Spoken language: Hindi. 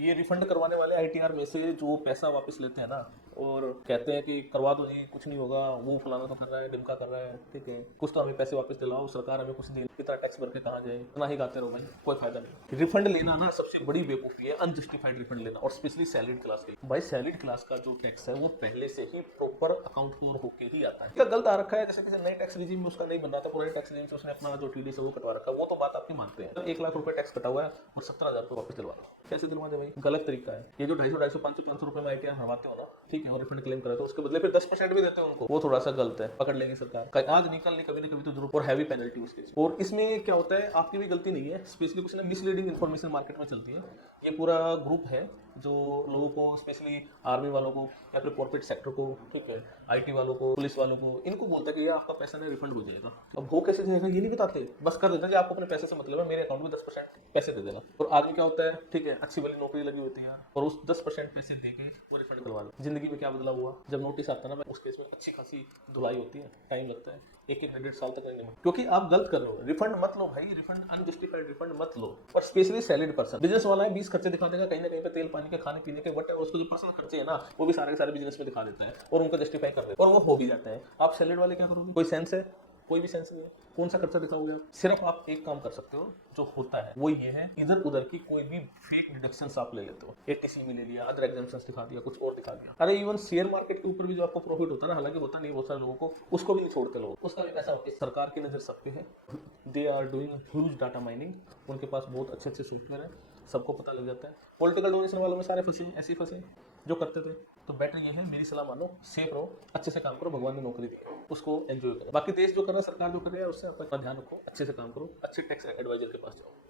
ये रिफंड करवाने वाले आईटीआर में से जो पैसा वापस लेते हैं ना और कहते हैं कि करवा दो जी, कुछ नहीं होगा, वो फलाना तो कर रहा है, डिमका कर रहा है, ठीक है, कुछ तो हमें पैसे वापस दिलाओ, सरकार हमें कुछ दे, कितना टैक्स भर के कहाँ जाए, इतना ही गाते रहो भाई, कोई फायदा नहीं। रिफंड लेना ना सबसे बड़ी बेवकूफी है, अनजस्टिफाइड रिफंड लेना, और स्पेशली सैलरीड क्लास के। भाई सैलरीड क्लास का जो टैक्स है वो पहले से ही प्रॉपर अकाउंट फॉर होके ही आता है। क्या गलत आ रखा है, जैसे किसी नए टैक्स रिजीम में उसका नहीं बन रहा था, पुराने टैक्स रिजीम से उसने अपना जो टीडी से वो कटवा रखा है, वो तो बात आपकी मानते हैं। 1 लाख रुपए टैक्स कटा हुआ है और 17,000 रुपए वापस दिलवा दो, कैसे दिलवा दे भाई, गलत तरीका है। ये जो 250, 500 रुपए में आईटीआर भरवाते हो ना, ठीक है, और रिफंड क्लेम कराते हो, उसके बदले फिर 10% भी देते हैं उनको, वो थोड़ा सा गलत है, पकड़ लेगी सरकार, आज निकल नहीं कभी ना कभी तो जरूर, और हैवी पेनल्टी उसके। और इसमें क्या होता है, आपकी भी गलती नहीं है, स्पेशली कुछ ना मिसलीडिंग इन्फॉर्मेशन मार्केट में चलती है। ये पूरा ग्रुप है जो लोगों को, स्पेशली आर्मी वालों को या फिर कॉर्पोरेट सेक्टर को, ठीक है, आईटी वालों को, पुलिस वालों को, इनको बोलता है कि ये आपका पैसा ना रिफंड हो जाएगा। अब वो कैसे जाएगा ये नहीं बताते, बस कर देते हैं कि आपको अपने पैसे से मतलब है, मेरे अकाउंट में 10% पैसे दे देना। और आदमी क्या होता है, ठीक है, अच्छी वाली नौकरी लगी होती है और उस 10% पैसे दे के वो रिफंड करवा दो। जिंदगी में क्या बदलाव हुआ, जब नोटिस आता है ना, उस केस में अच्छी खासी धुलाई होती है, टाइम लगता है, 1-1.5 साल तक नहीं, क्योंकि आप गलत कर रहे हो। रिफंड मत लो भाई, रिफंड अनजस्टिफाइड रिफंड मत लो। और स्पेशली सैलरीड पर्सन, बिजनेस वाला है, 20 खर्चे दिखा देगा कहीं ना कहीं पे, तेल पानी के, खाने पीने के, बट उसको जो पर्सनल खर्चे है ना, वो भी सारे के सारे बिजनेस में दिखा देता है और उनको जस्टिफाई कर देता है और वो हो भी जाता है। आप सैलरीड वाले क्या करोगे, कोई सेंस है, कोई भी सेंस नहीं है, कौन सा खर्चा दिखाओगे आप। सिर्फ आप एक काम कर सकते हो जो होता है, वो ये है, इधर उधर की कोई भी फेक डिडक्शंस आप ले लेते हो, एटीसी में ले लिया, अदर एग्जाम्पशंस दिखा दिया, कुछ और दिखा दिया। अरे इवन शेयर मार्केट के ऊपर भी जो आपको प्रॉफिट होता है ना, हालांकि होता नहीं बहुत सारे लोगों को, उसको भी नहीं छोड़ते लोग, उसका भी पैसा होता है। सरकार की नजर सब पे है, they are doing huge data mining, उनके पास बहुत अच्छे अच्छे सॉफ्टवेयर है, सबको पता लग जाता है। पॉलिटिकल डोनेशन वालों में सारे फंसे, ऐसे फंसे जो करते थे। तो बेटर ये है, मेरी सलाह मानो, सेफ रहो, अच्छे से काम करो, भगवान ने नौकरी दी है, उसको एंजॉय करो। बाकी देश जो कर रहा है, सरकार जो कर रहा है, उससे अपना ध्यान रखो, अच्छे से काम करो, अच्छे टैक्स एडवाइजर के पास जाओ।